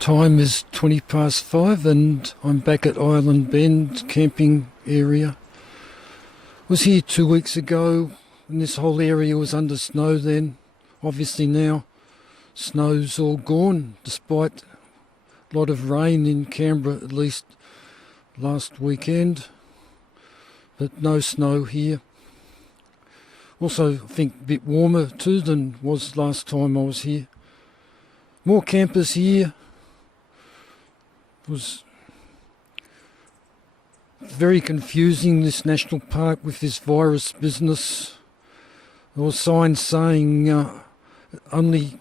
Time is 5:20 and I'm back at Island Bend camping area. Was here 2 weeks ago and this whole area was under snow then. Obviously now snow's all gone despite a lot of rain in Canberra at least last weekend, but no snow here. Also I think a bit warmer too than was last time I was here. More campers here. It was very confusing, this national park with this virus business. There were signs saying only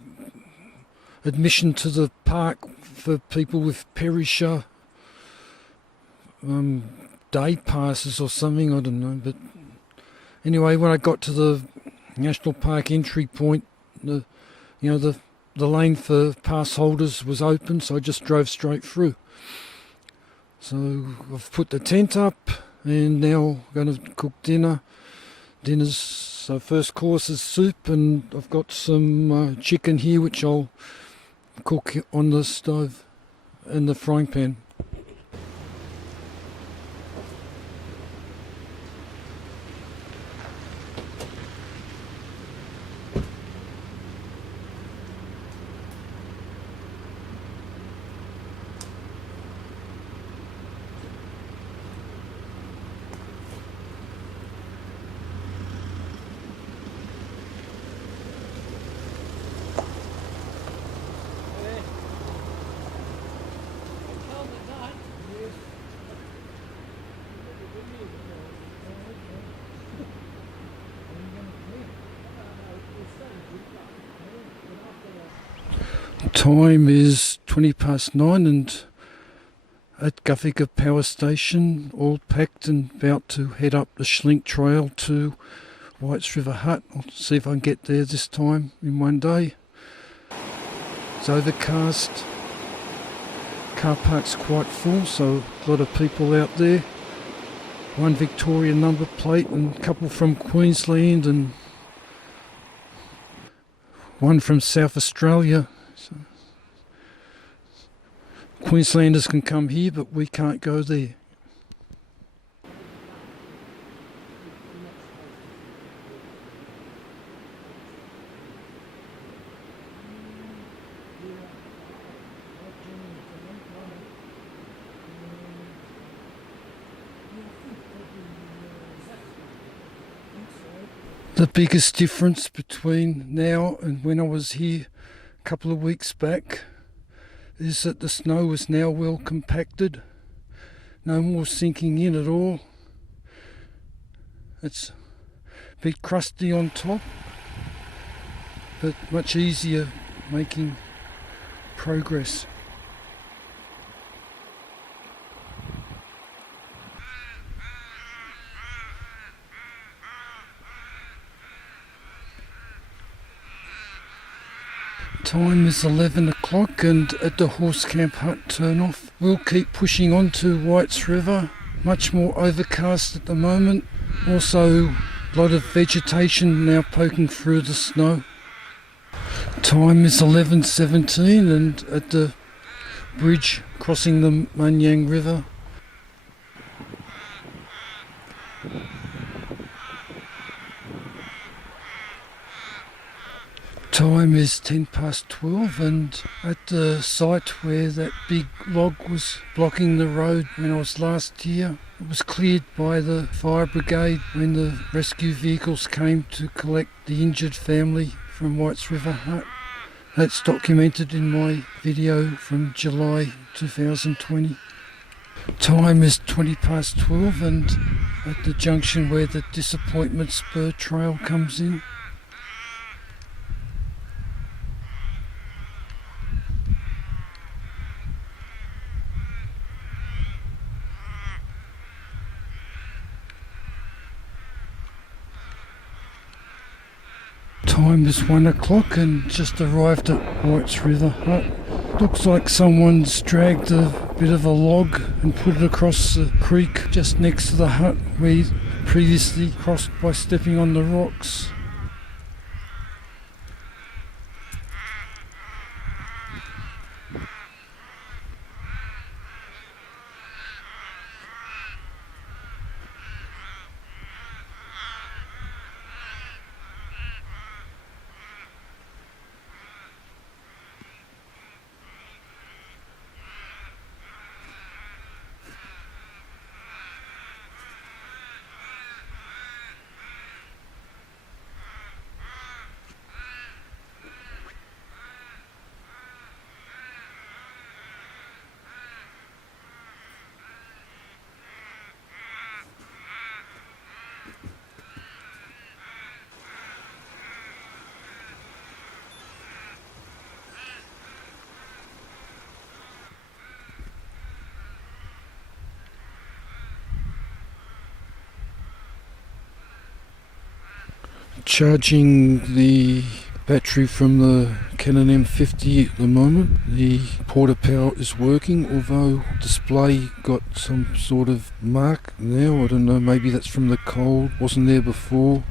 admission to the park for people with perisher day passes or something, I don't know. But anyway, when I got to the national park entry point, the lane for pass holders was open, so I just drove straight through. So I've put the tent up and now I'm going to cook dinner. So first course is soup and I've got some chicken here which I'll cook on the stove in the frying pan. Time is 9:20 and at Guthega power station, all packed and about to head up the Schlink trail to Whites River Hut. I'll see if I can get there this time in one day. It's overcast. Car park's quite full, so a lot of people out there. One Victoria number plate and a couple from Queensland and one from South Australia. So Queenslanders can come here, but we can't go there. The biggest difference between now and when I was here a couple of weeks back is that the snow is now well compacted. No more sinking in at all. It's a bit crusty on top, but much easier making progress. Time is 11 o'clock and at the Horsecamp hut turn-off. We'll keep pushing on to Whites River. Much more overcast at the moment. Also a lot of vegetation now poking through the snow. Time is 11:17 and at the bridge crossing the Munyang River. Time is 12:10 and at the site where that big log was blocking the road when I was last here, it was cleared by the fire brigade when the rescue vehicles came to collect the injured family from Whites River Hut. That's documented in my video from July 2020. Time is 12:20 and at the junction where the Disappointment Spur Trail comes in. Time is 1 o'clock and just arrived at Whites River Hut. Looks like someone's dragged a bit of a log and put it across the creek just next to the hut where he previously crossed by stepping on the rocks. Charging the battery from the Canon M50 at the moment. The porta power is working, although display got some sort of mark now. I don't know, maybe that's from the cold, wasn't there before.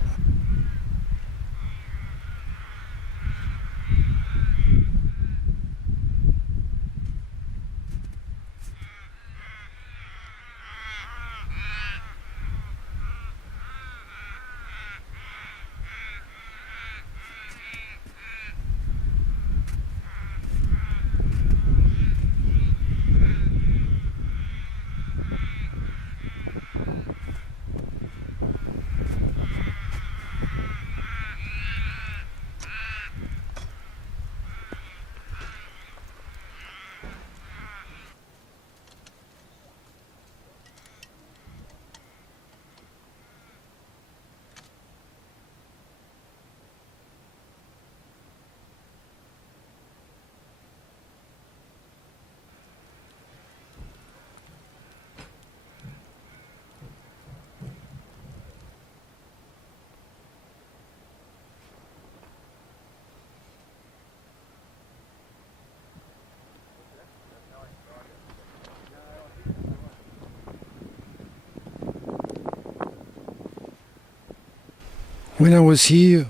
When I was here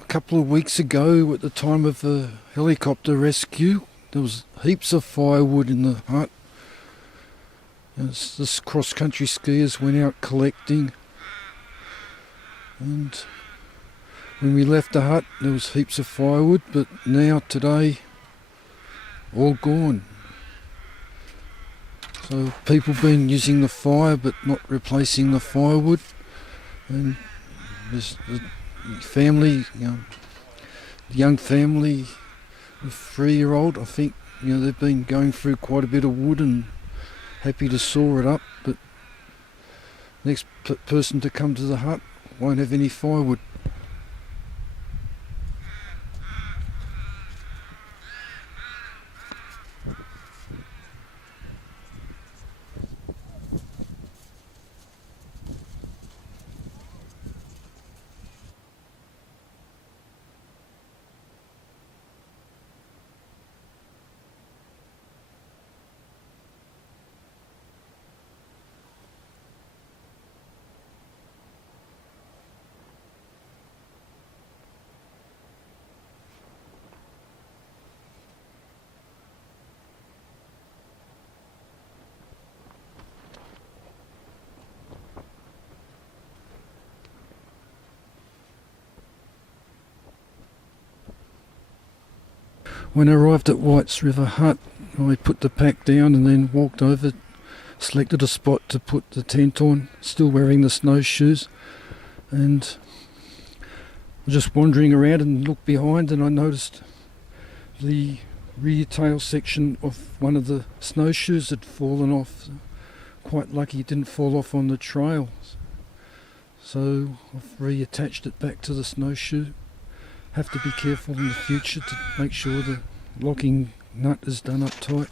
a couple of weeks ago at the time of the helicopter rescue, there was heaps of firewood in the hut. As this cross-country skiers went out collecting, and when we left the hut there was heaps of firewood, but now today all gone. So people been using the fire but not replacing the firewood, and there's the family, the young family, the 3-year-old, I think, they've been going through quite a bit of wood and happy to saw it up, but next person to come to the hut won't have any firewood. When I arrived at White's River Hut, I put the pack down and then walked over, selected a spot to put the tent on, still wearing the snowshoes, and I was just wandering around and looked behind, and I noticed the rear tail section of one of the snowshoes had fallen off. Quite lucky it didn't fall off on the trail, so I've reattached it back to the snowshoe. Have to be careful in the future to make sure the locking nut is done up tight.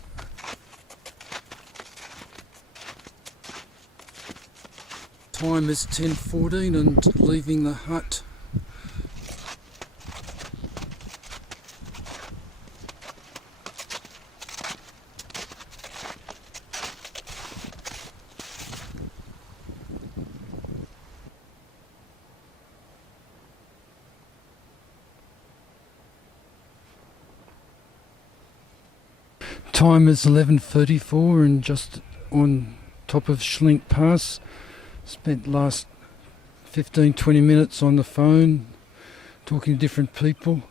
Time is 10:14 and leaving the hut. Time is 11:34 and just on top of Schlink Pass. Spent last 15-20 minutes on the phone talking to different people.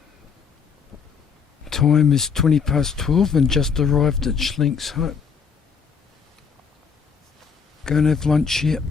Time is 12:20 and just arrived at Schlink's hut. Go and have lunch here.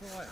fire.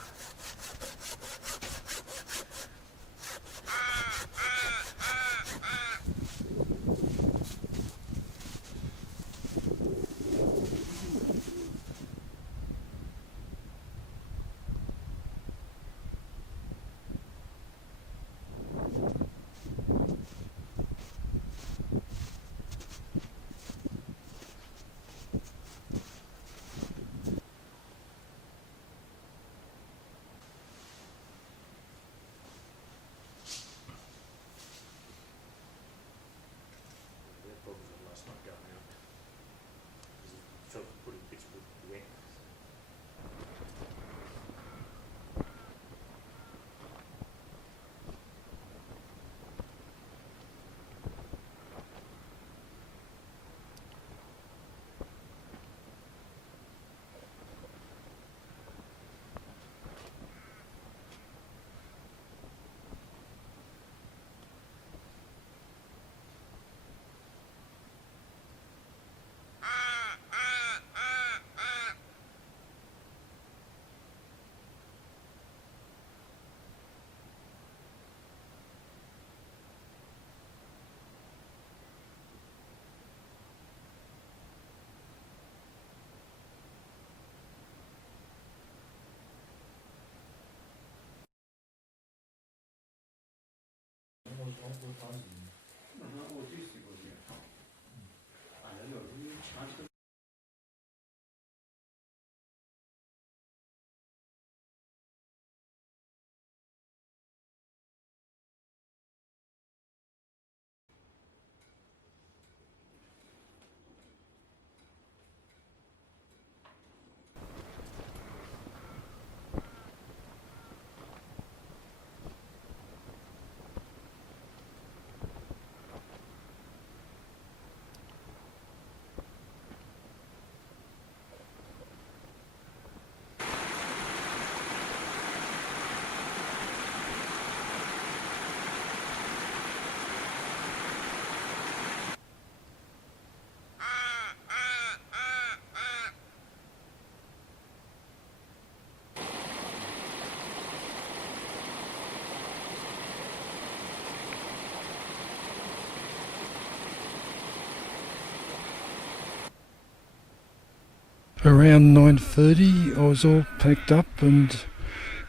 Around 9:30 I was all packed up and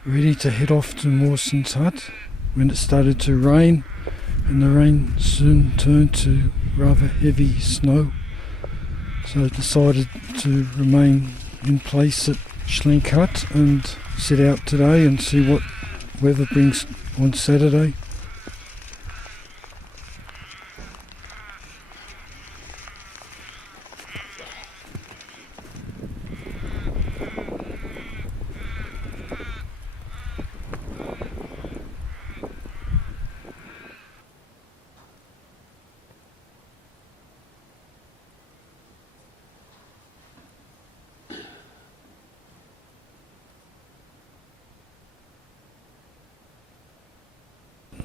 ready to head off to Mawson's hut when it started to rain, and the rain soon turned to rather heavy snow, so I decided to remain in place at Schlink Hut and set out today and see what weather brings on Saturday.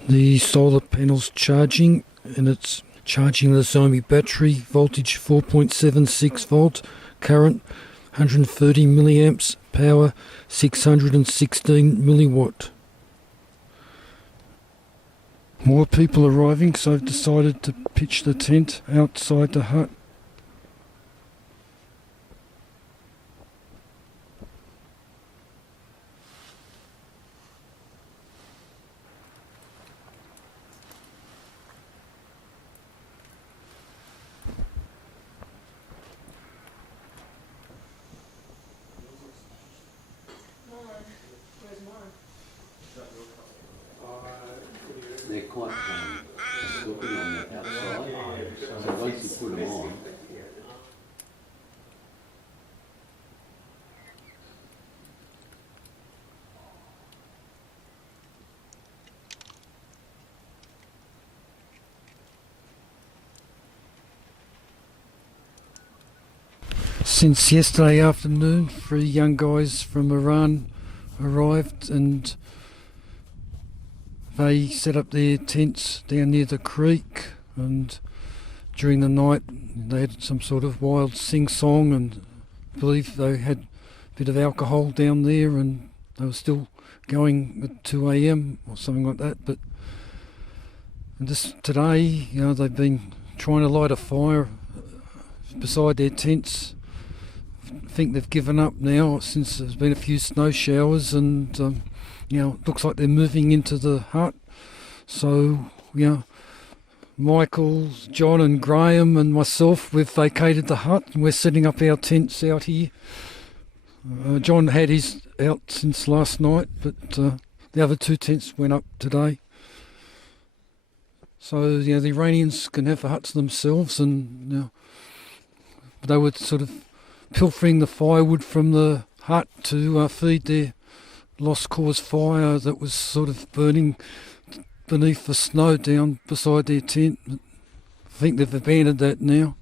The solar panel's charging, and it's charging the Xiaomi battery, voltage 4.76 volt, current 130 milliamps, power 616 milliwatt. More people arriving, so I've decided to pitch the tent outside the hut. They're quite looking on the outside, so once you put them on, Since yesterday afternoon, 3 young guys from Iran arrived and they set up their tents down near the creek, and during the night they had some sort of wild sing-song, and I believe they had a bit of alcohol down there, and they were still going at 2 a.m. or something like that. But just today, you know, they've been trying to light a fire beside their tents. I think they've given up now since there's been a few snow showers, and you know, it looks like they're moving into the hut. So, you know, Michael, John and Graham and myself, we've vacated the hut and we're setting up our tents out here. John had his out since last night, but the other 2 tents went up today. So, you know, the Iranians can have the huts themselves, and you know, they were sort of pilfering the firewood from the hut to feed their lost cause fire that was sort of burning beneath the snow down beside their tent. I think they've abandoned that now.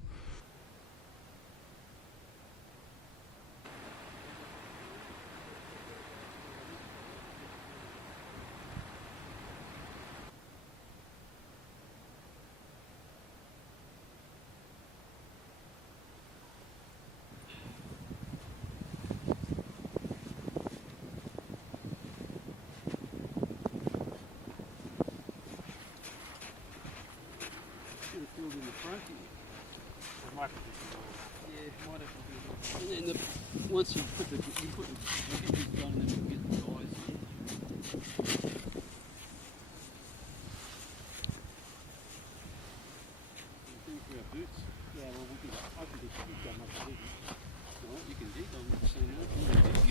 And then once you put the heavies on, then you get the guys in. For our boots, yeah, well, I can just dig them up heavy. Well, you can dig on the same way.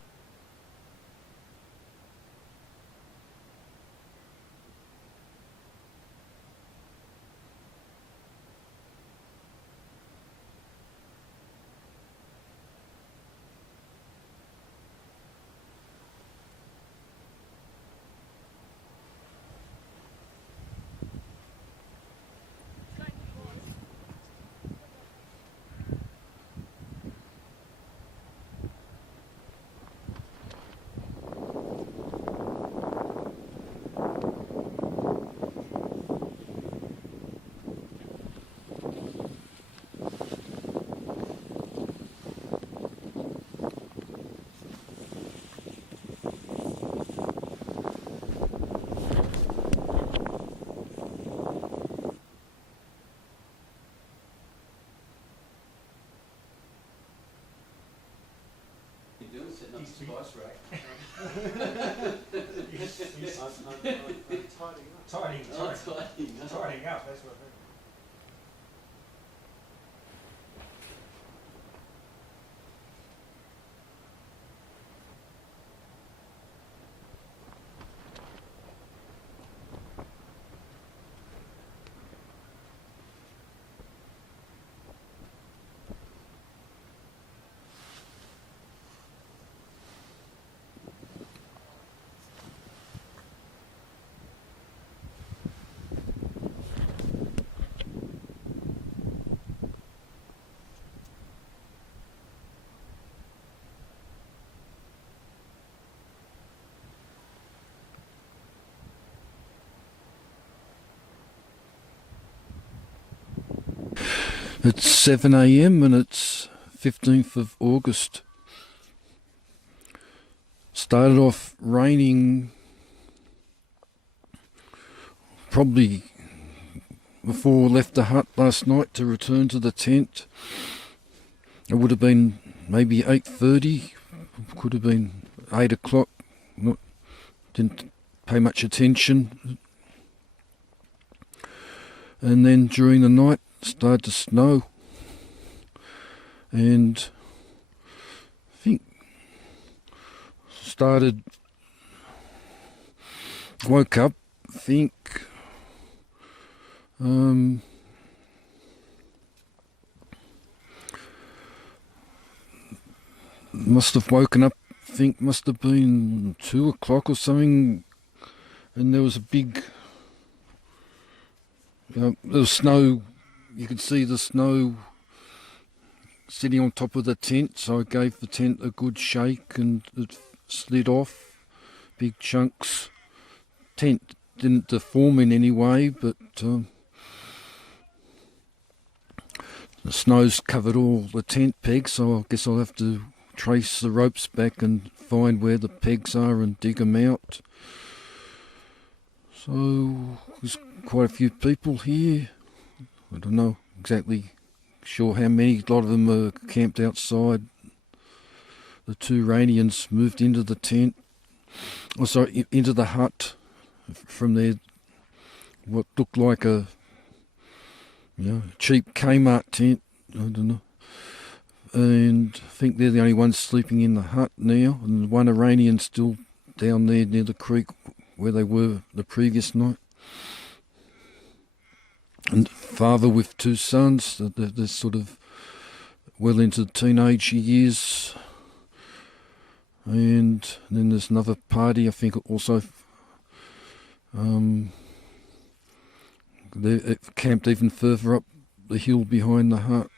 Setting up the spice rack. I'm tidying up, that's what I think. It's 7 a.m. and it's 15th of August. Started off raining probably before I left the hut last night to return to the tent. It would have been maybe 8:30, could have been 8 o'clock. Didn't pay much attention. And then during the night started to snow, and I think woke up, must have woken up, must have been 2 o'clock or something, and there was a big, there was snow. You could see the snow sitting on top of the tent, so I gave the tent a good shake and it slid off, big chunks. Tent didn't deform in any way, but the snow's covered all the tent pegs, so I guess I'll have to trace the ropes back and find where the pegs are and dig them out. So there's quite a few people here. I don't know exactly sure how many. A lot of them are camped outside. The two Iranians moved into the tent. Oh, sorry, into the hut from their what looked like a cheap Kmart tent. I don't know. And I think they're the only ones sleeping in the hut now. And one Iranian still down there near the creek where they were the previous night. And father with two sons. They're sort of well into the teenage years. And then there's another party, I think also they're camped even further up the hill behind the hut.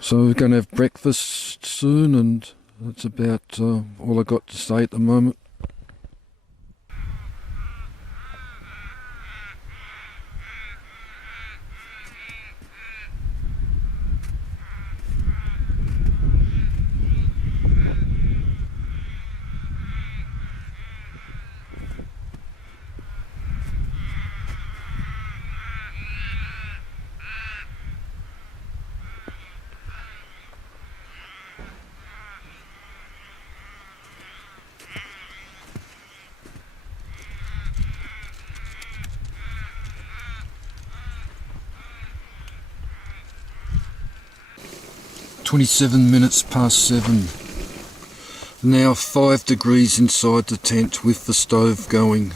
So we're going to have breakfast soon, and that's about all I got to say at the moment. (7:27). Now 5 degrees inside the tent with the stove going.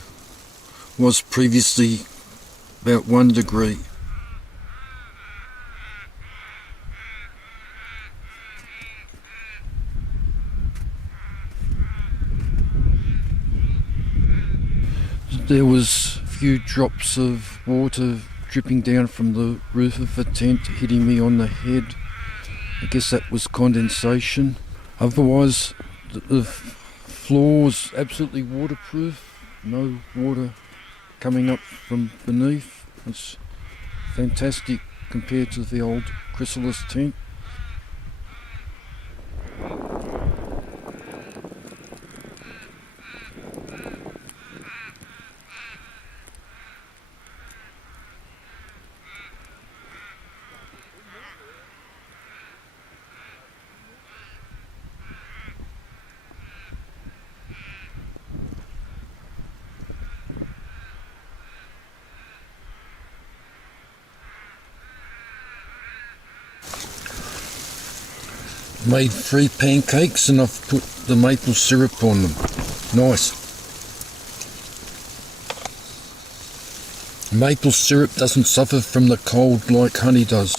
Was previously about 1 degree. There was a few drops of water dripping down from the roof of the tent, hitting me on the head. I guess that was condensation. Otherwise, the floor was absolutely waterproof. No water coming up from beneath. It's fantastic compared to the old chrysalis tent. Made 3 pancakes and I've put the maple syrup on them. Nice. Maple syrup doesn't suffer from the cold like honey does.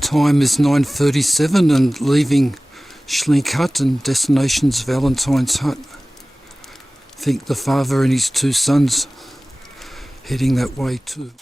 Time is 9:37 and leaving Schlink Hut and destination's Valentine's hut. I think the father and his 2 sons heading that way too.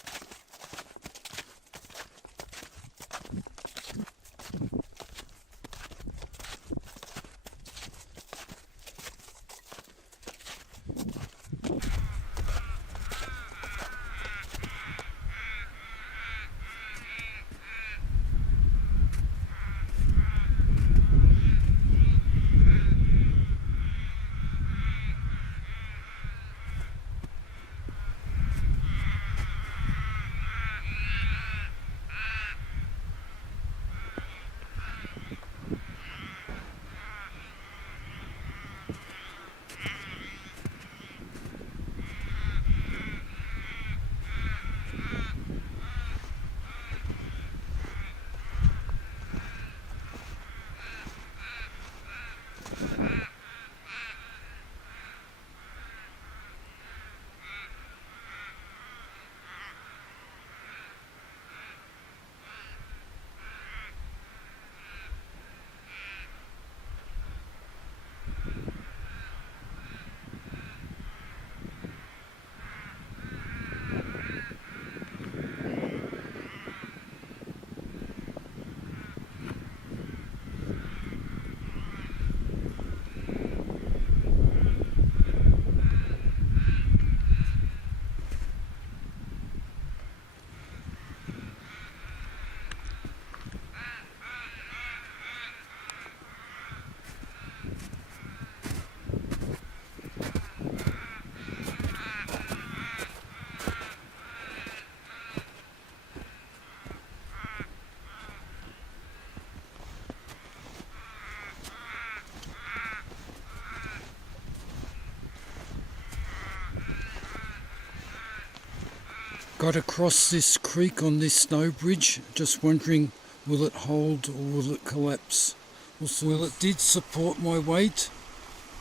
Got across this creek on this snow bridge, just wondering will it hold or will it collapse? Well, it did support my weight.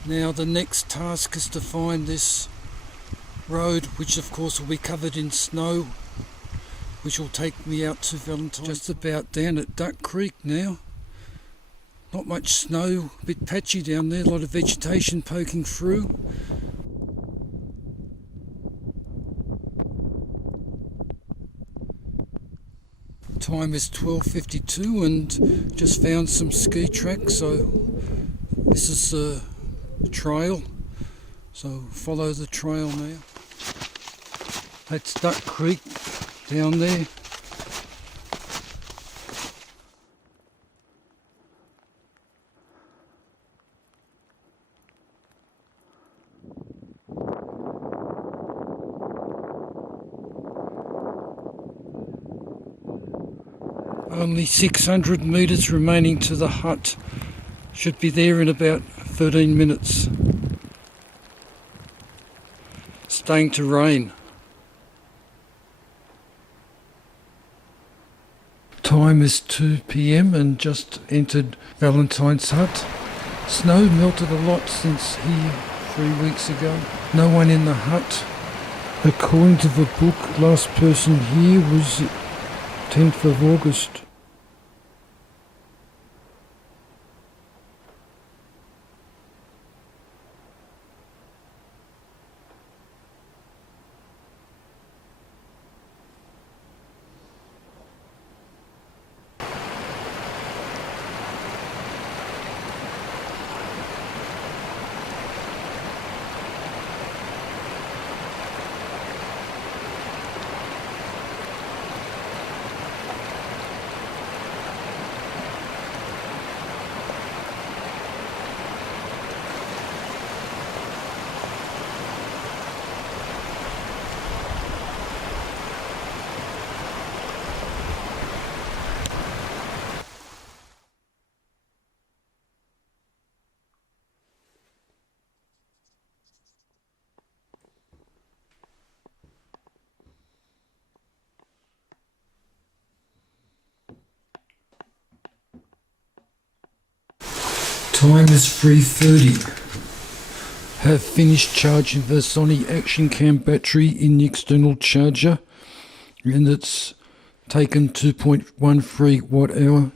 Now the next task is to find this road, which of course will be covered in snow, which will take me out to Valentine. Just about down at Duck Creek now. Not much snow, a bit patchy down there, a lot of vegetation poking through. Time is 12:52 and just found some ski tracks, so this is the trail, so follow the trail now. That's Duck Creek down there. Only 600 metres remaining to the hut. Should be there in about 13 minutes. Starting to rain. Time is 2 p.m. and just entered Valentine's hut. Snow melted a lot since here 3 weeks ago. No one in the hut. According to the book, last person here was 10th of August. Time is 3:30. Have finished charging the Sony Action Cam battery in the external charger, and it's taken 2.13 watt hour.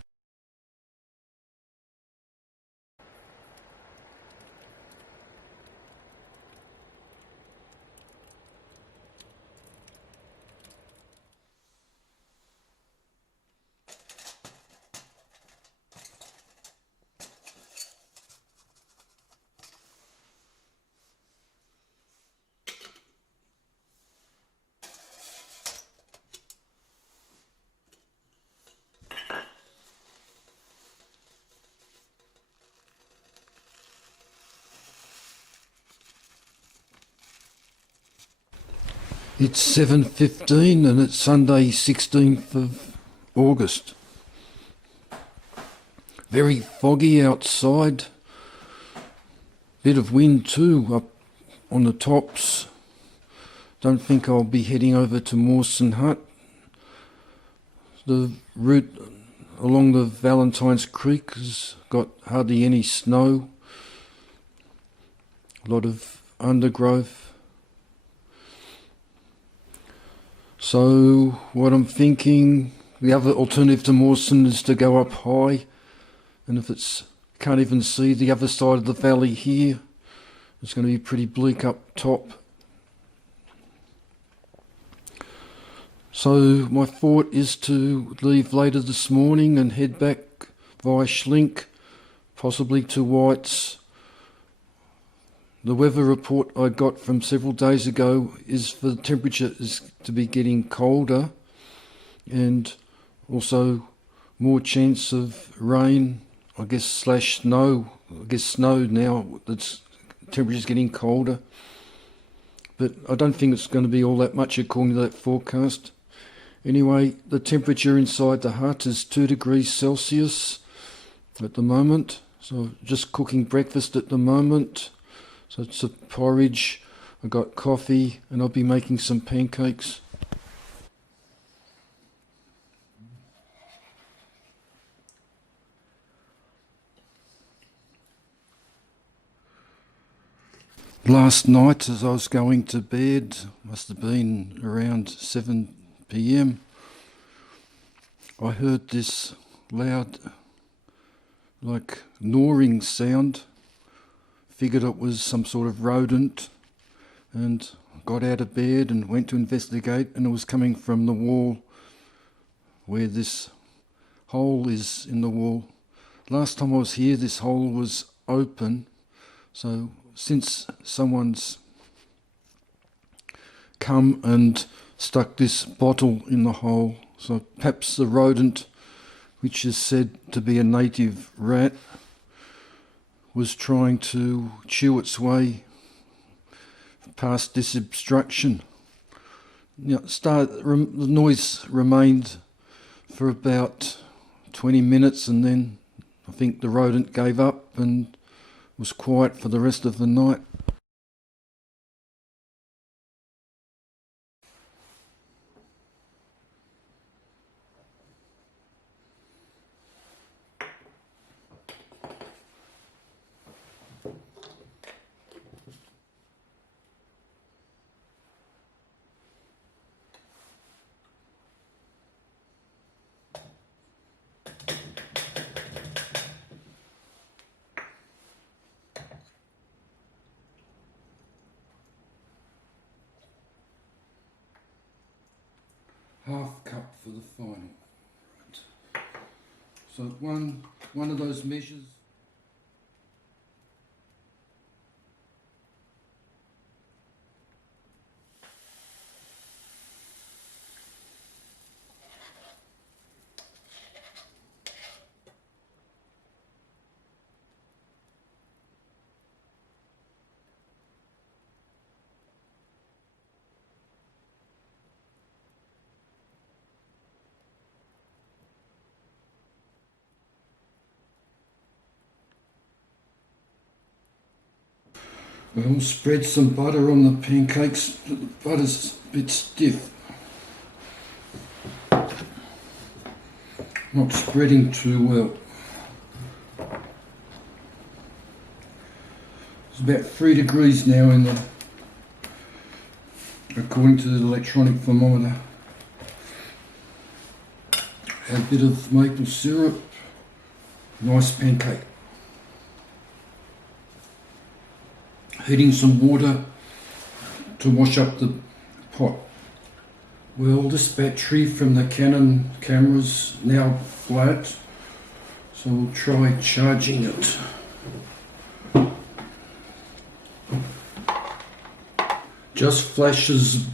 It's 7:15 and it's Sunday 16th of August. Very foggy outside. Bit of wind too up on the tops. Don't think I'll be heading over to Mawson Hut. The route along the Valentine's Creek has got hardly any snow. A lot of undergrowth. So what I'm thinking, the other alternative to Mawson is to go up high, and if it's can't even see the other side of the valley here, it's going to be pretty bleak up top. So my thought is to leave later this morning and head back via Schlink, possibly to White's. The weather report I got from several days ago is for the temperature is to be getting colder and also more chance of rain, I guess, slash snow. I guess snow now, the temperature's getting colder. But I don't think it's going to be all that much according to that forecast. Anyway, the temperature inside the hut is 2 degrees Celsius at the moment. So just cooking breakfast at the moment. So it's a porridge, I got coffee, and I'll be making some pancakes. Last night as I was going to bed, must have been around 7 p.m, I heard this loud, like gnawing sound. Figured it was some sort of rodent and got out of bed and went to investigate, and it was coming from the wall where this hole is in the wall. Last time I was here this hole was open, so since someone's come and stuck this bottle in the hole, so perhaps the rodent, which is said to be a native rat, was trying to chew its way past this obstruction. The noise remained for about 20 minutes, and then I think the rodent gave up and was quiet for the rest of the night. Half cup for the final. Right. So one of those measures. We'll spread some butter on the pancakes, but the butter's a bit stiff. Not spreading too well. It's about 3 degrees now according to the electronic thermometer. Add a bit of maple syrup, nice pancake. Heating some water to wash up the pot. Well, this battery from the Canon camera's now flat, so we'll try charging it. Just flashes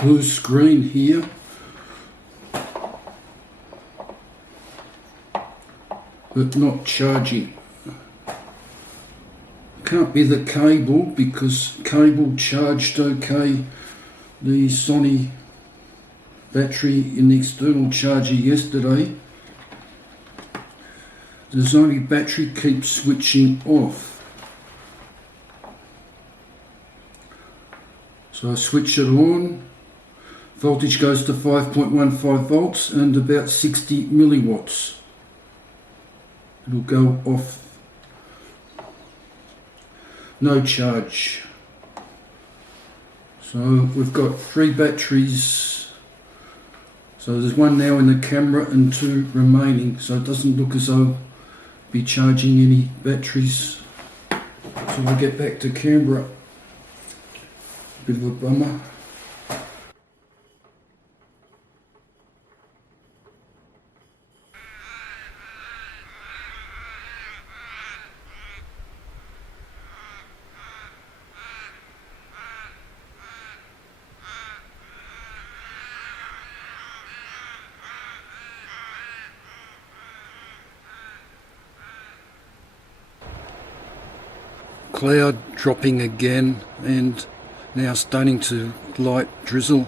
blue screen here. But not charging. Can't be the cable, because cable charged okay the Sony battery in the external charger yesterday. The Sony battery keeps switching off. So I switch it on, voltage goes to 5.15 volts and about 60 milliwatts. It'll go off. No charge. So we've got 3 batteries. So there's 1 now in the camera and 2 remaining. So it doesn't look as though I'll be charging any batteries. So I'll get back to Canberra. Bit of a bummer. Cloud dropping again, and now starting to light drizzle.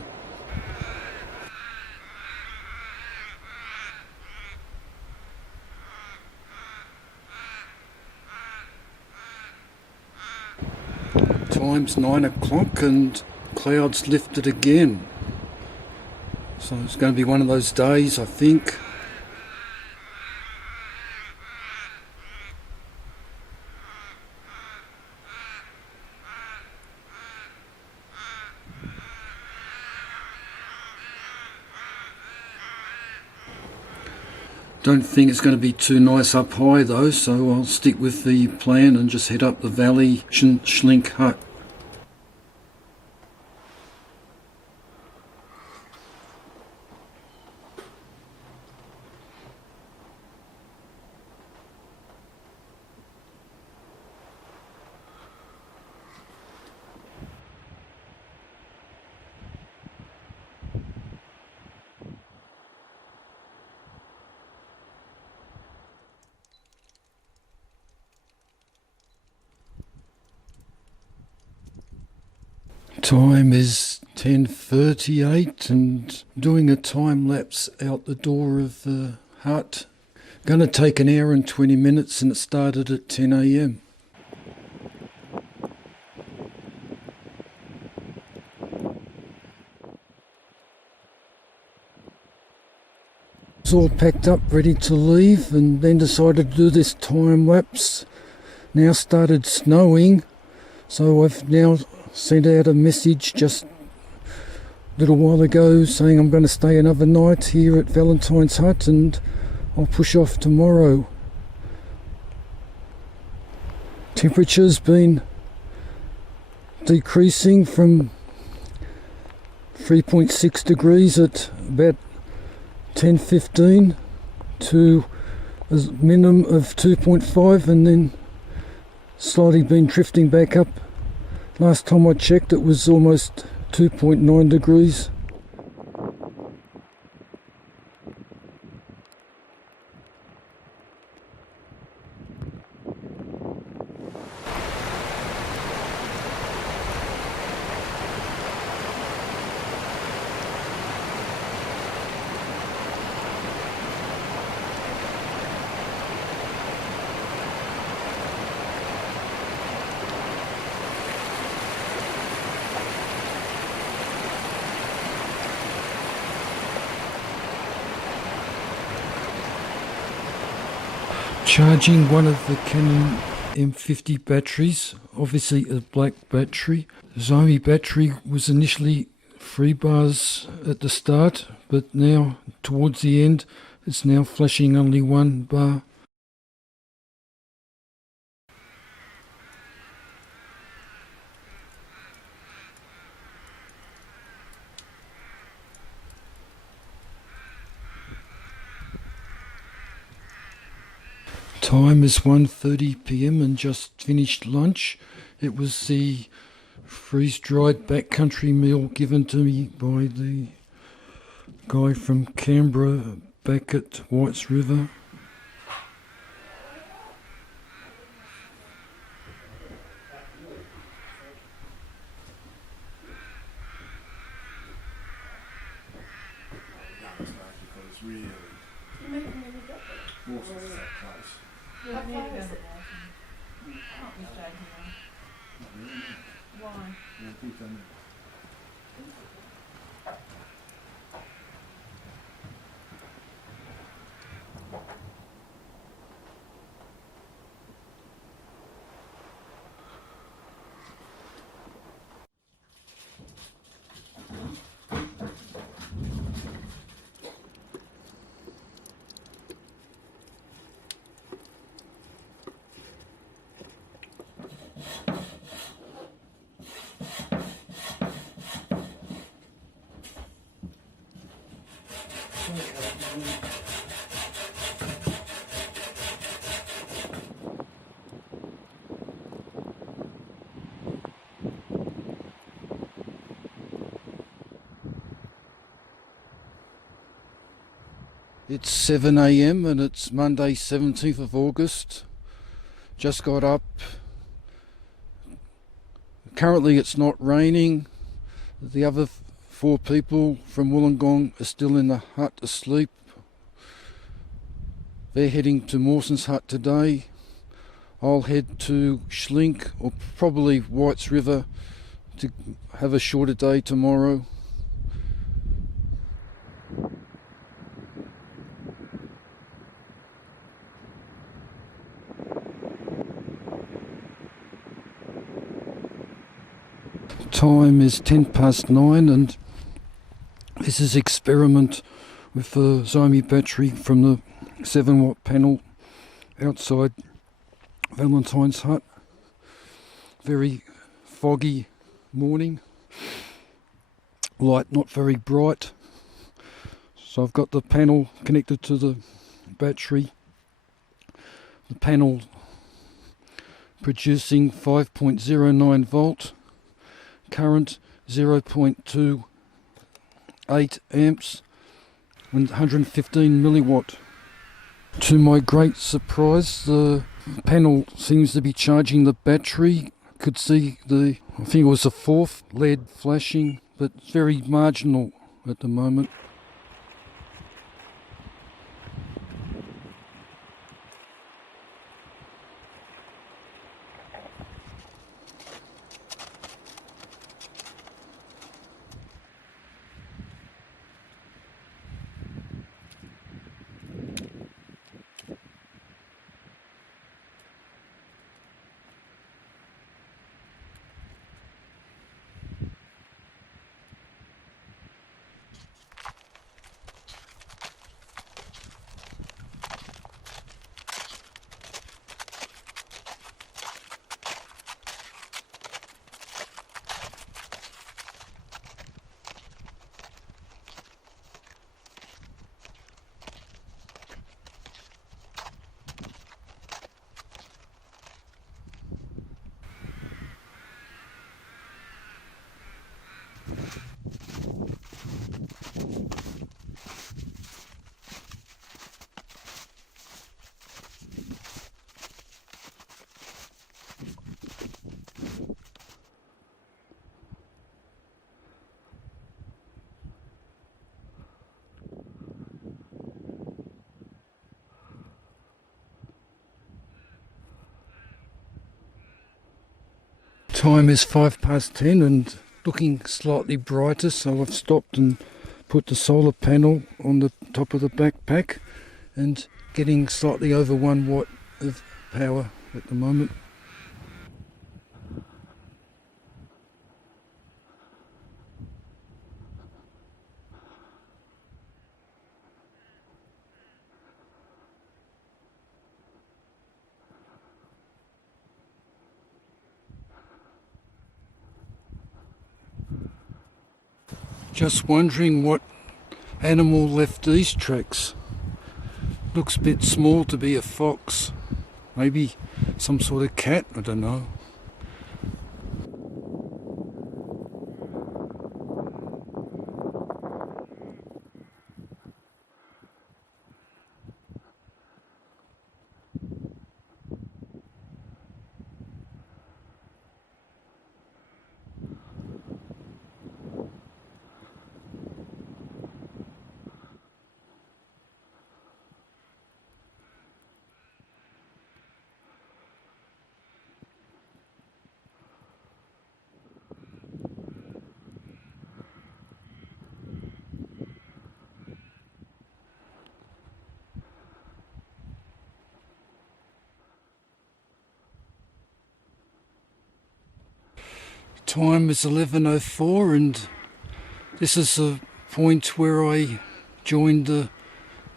Time's 9 o'clock and clouds lifted again. So it's going to be one of those days, I think. Don't think it's going to be too nice up high though, so I'll stick with the plan and just head up the valley, Schlink hut. Time is 10:38 and doing a time lapse out the door of the hut. Going to take an hour and 20 minutes and it started at 10 a.m. It's all packed up, ready to leave, and then decided to do this time lapse. Now started snowing, so I've now sent out a message just a little while ago saying I'm going to stay another night here at Valentine's hut and I'll push off tomorrow. Temperature's been decreasing from 3.6 degrees at about 10:15 to a minimum of 2.5, and then slowly been drifting back up. Last time I checked it was almost 2.9 degrees. Charging one of the Canon M50 batteries, obviously a black battery. The Xiaomi battery was initially 3 bars at the start, but now towards the end it's now flashing only 1 bar. Time is 1:30 p.m. and just finished lunch. It was the freeze-dried backcountry meal given to me by the guy from Canberra back at Whites River. It's 7 a.m. and it's Monday 17th of August. Just got up. Currently it's not raining. The other 4 people from Wollongong are still in the hut asleep. They're heading to Mawson's hut today. I'll head to Schlink or probably Whites River to have a shorter day tomorrow. Time is 9:10 and this is experiment with the Xiaomi battery from the 7-watt panel outside Valentine's hut. Very foggy morning. Light not very bright. So I've got the panel connected to the battery. The panel producing 5.09 volt, current 0.28 amps and 115 milliwatt. To my great surprise, the panel seems to be charging the battery. Could see I think it was a 4th LED flashing, but very marginal at the moment. Time is 10:05 and looking slightly brighter, so I've stopped and put the solar panel on the top of the backpack and getting slightly over 1 watt of power at the moment. Just wondering what animal left these tracks. Looks a bit small to be a fox. Maybe some sort of cat, I don't know. Time is 11:04 and this is the point where I joined the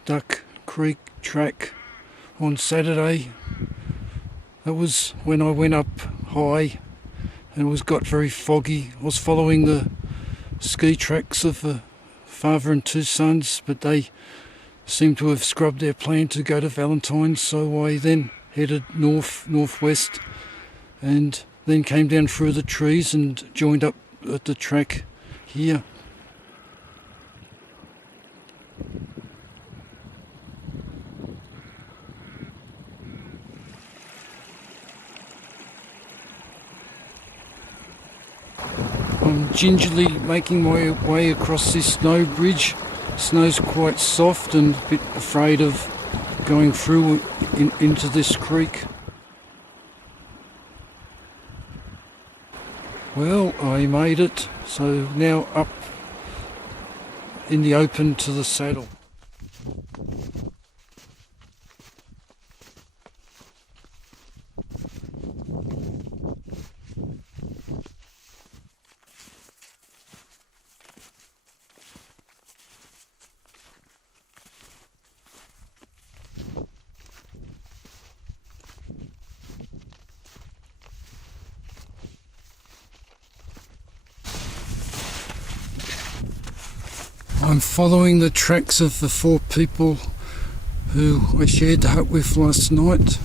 Duck Creek track on Saturday. That was when I went up high and it got very foggy. I was following the ski tracks of a father and 2 sons, but they seemed to have scrubbed their plan to go to Valentine, so I then headed northwest and then came down through the trees and joined up at the track here. I'm gingerly making my way across this snow bridge. Snow's quite soft and a bit afraid of going through into this creek. Well, I made it, so now up in the open to the saddle. I'm following the tracks of the 4 people who I shared the hut with last night.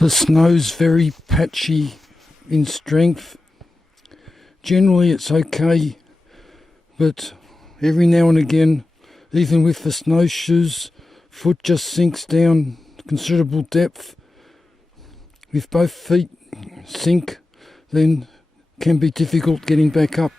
The snow's very patchy in strength. Generally it's okay, but every now and again, even with the snowshoes, foot just sinks down considerable depth. If both feet sink, then it can be difficult getting back up.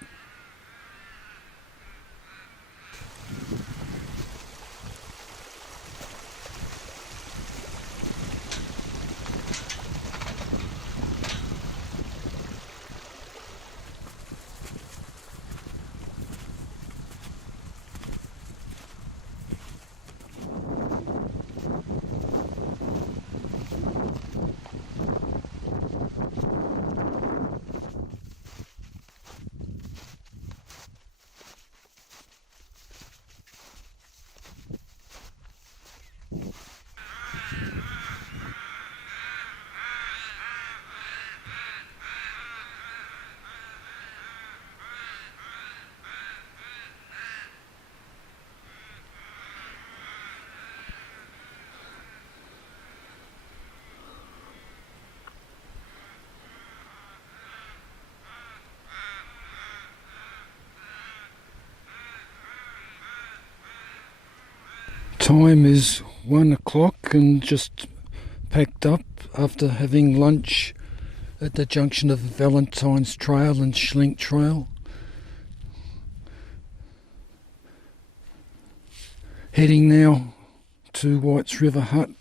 Time is 1 o'clock and just packed up after having lunch at the junction of Valentine's Trail and Schlink Trail. Heading now to White's River Hut.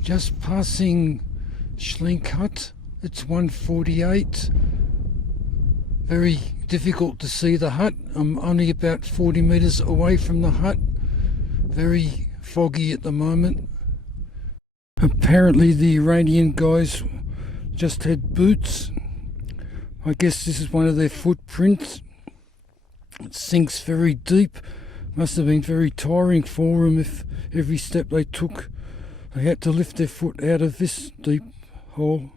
Just passing Schlink Hut, it's 1:48. Very difficult to see the hut. I'm only about 40 metres away from the hut. Very foggy at the moment. Apparently the Iranian guys just had boots. I guess this is one of their footprints. It sinks very deep. Must have been very tiring for them if every step they took they had to lift their foot out of this deep hole.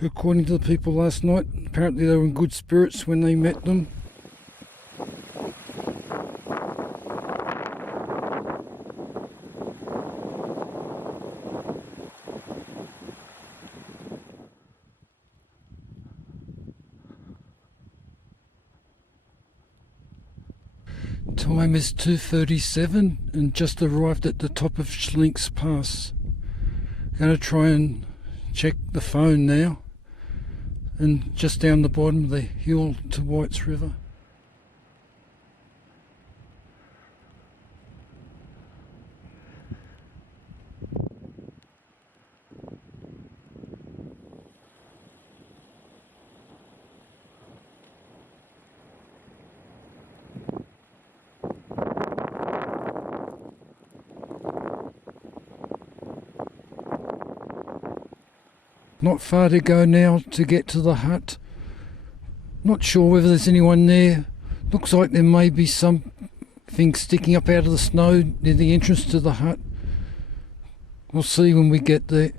According to the people last night, apparently they were in good spirits when they met them. Time is 2:37 and just arrived at the top of Schlink's Pass. Going to try and check the phone now, and just down the bottom of the hill to White's River. Not far to go now to get to the hut. Not sure whether there's anyone there. Looks like there may be something sticking up out of the snow near the entrance to the hut. We'll see when we get there.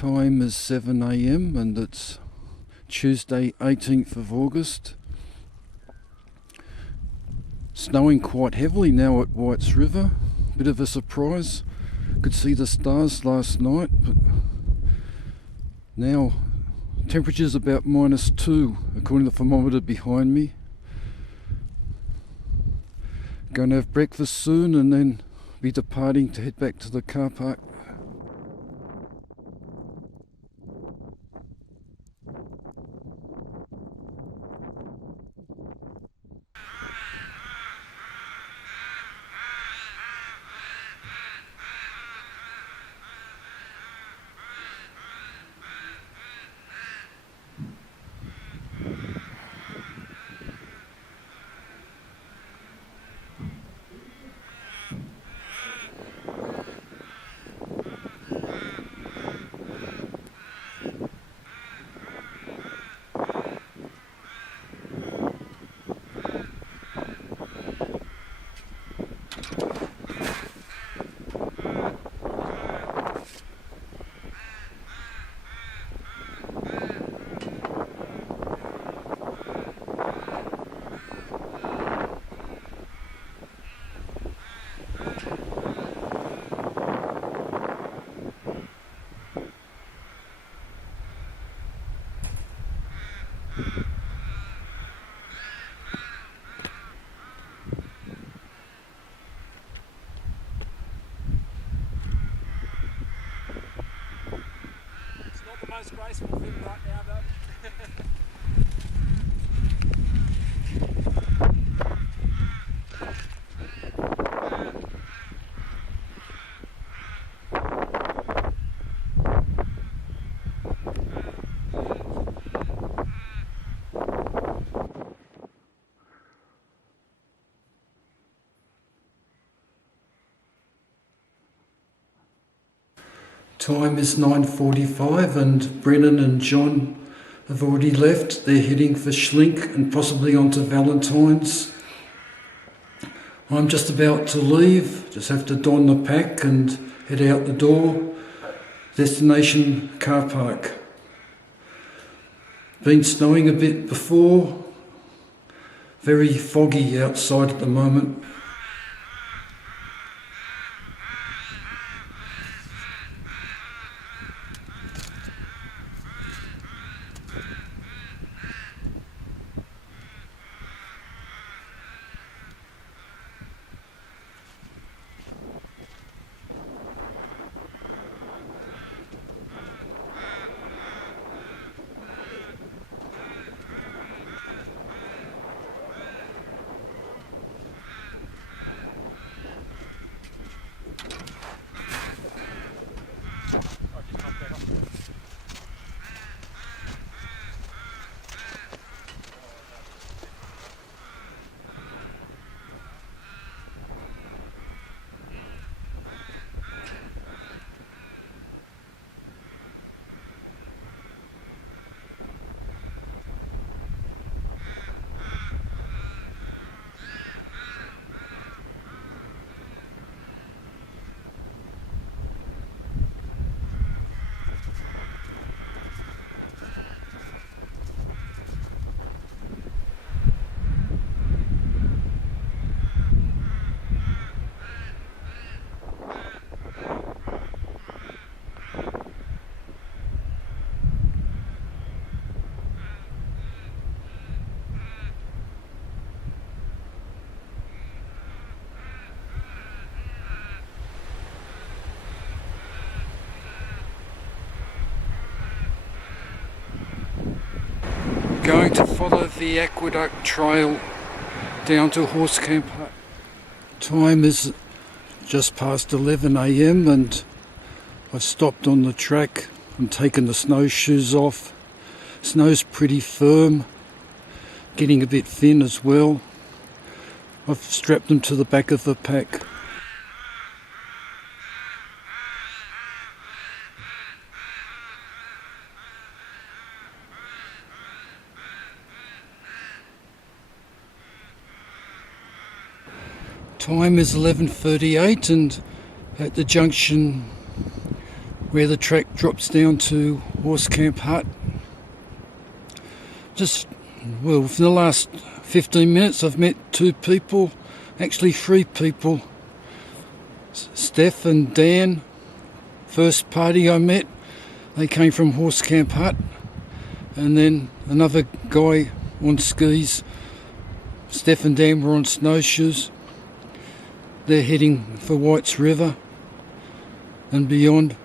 Time is 7 AM and it's Tuesday 18th of August. Snowing quite heavily now at Whites River. Bit of a surprise. Could see the stars last night, but now temperature's about -2 according to the thermometer behind me. Going to have breakfast soon and then be departing to head back to the car park. It's not the most graceful thing right now, though. Time is 9:45 and Brennan and John have already left. They're heading for Schlink and possibly onto Valentine's. I'm just about to leave, just have to don the pack and head out the door. Destination car park. Been snowing a bit before, very foggy outside at the moment. Going to follow the Aqueduct trail down to Horsecamp. Time is just past 11 AM and I've stopped on the track and taken the snowshoes off. Snow's pretty firm, getting a bit thin as well. I've strapped them to the back of the pack. Time is 11:38 and at the junction where the track drops down to Horsecamp hut. Well, for the last 15 minutes I've met 2 people, actually 3 people. Steph and Dan, first party I met, they came from Horsecamp hut, and then another guy on skis. Steph and Dan were on snowshoes. They're heading for White's River and beyond.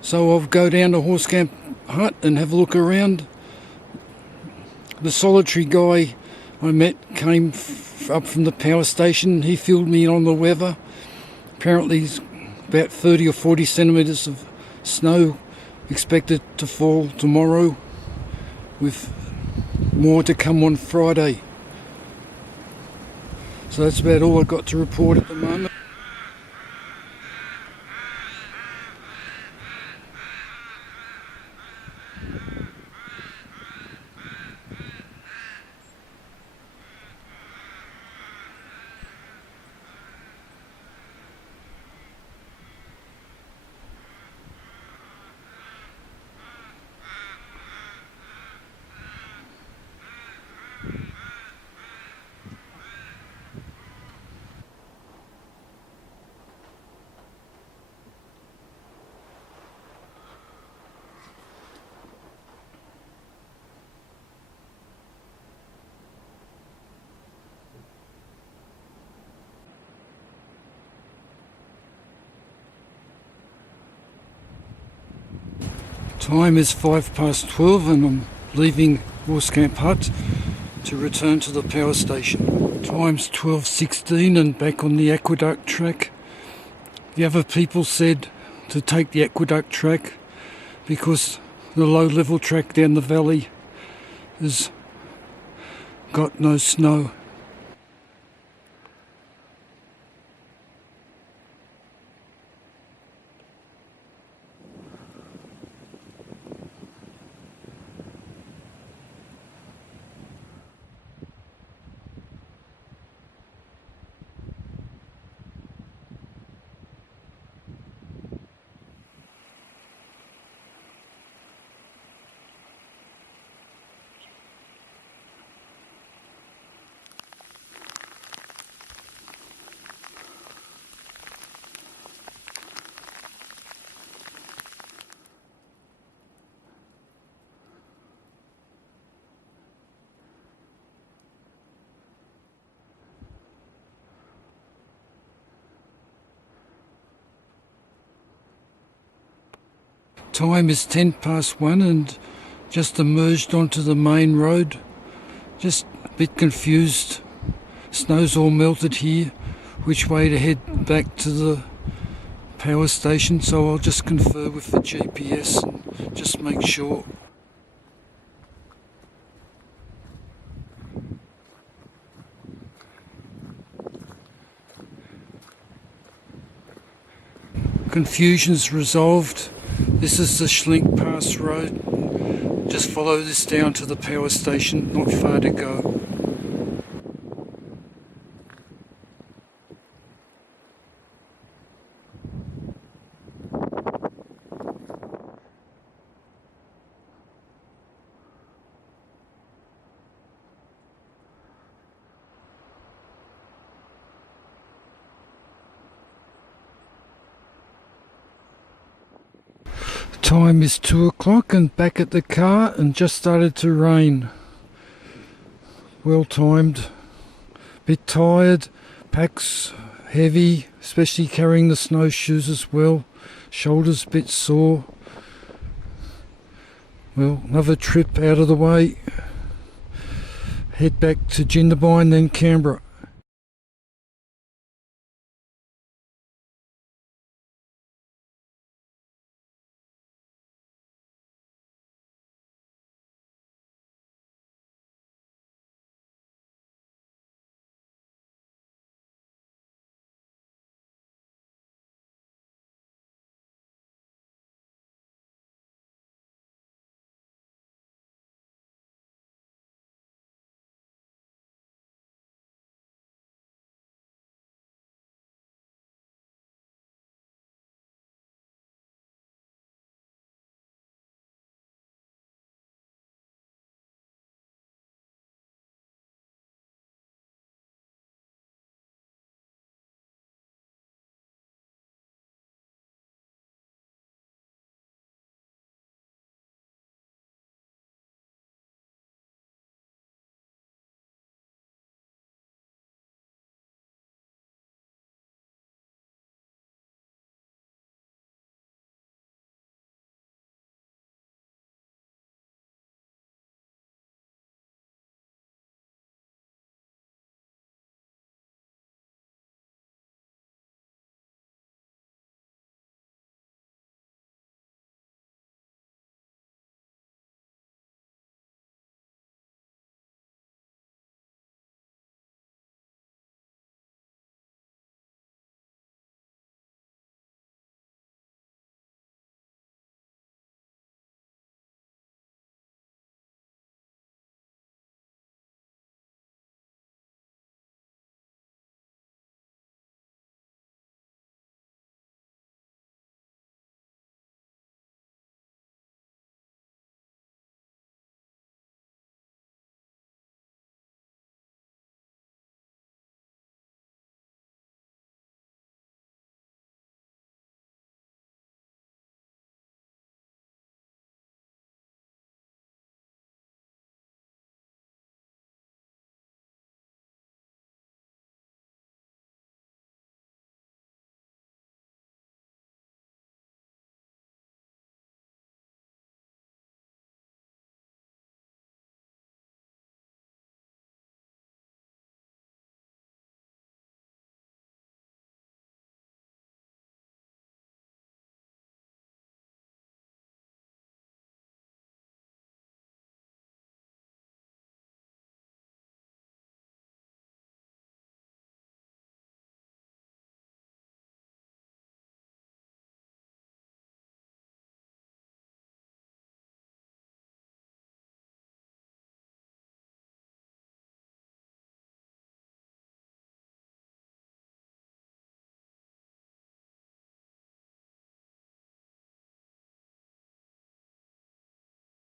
So I'll go down to Horsecamp hut and have a look around. The solitary guy I met came up from the power station. He filled me in on the weather. Apparently there's about 30 or 40 centimetres of snow expected to fall tomorrow, with more to come on Friday. So that's about all I've got to report at the moment. Time is 12:05 and I'm leaving Horsecamp hut to return to the power station. Time's 12:16 and back on the Aqueduct track. The other people said to take the Aqueduct track because the low level track down the valley has got no snow. Time is 1:10 and just emerged onto the main road. Just a bit confused. Snow's all melted here. Which way to head back to the power station, so I'll just confer with the GPS and just make sure. Confusion's resolved. This is the Schlink Pass road. Just follow this down to the power station, not far to go. Time is 2 o'clock and back at the car, and just started to rain. Well timed. Bit tired, pack's heavy, especially carrying the snowshoes as well. Shoulders a bit sore. Well, another trip out of the way. Head back to Jindabyne, then Canberra.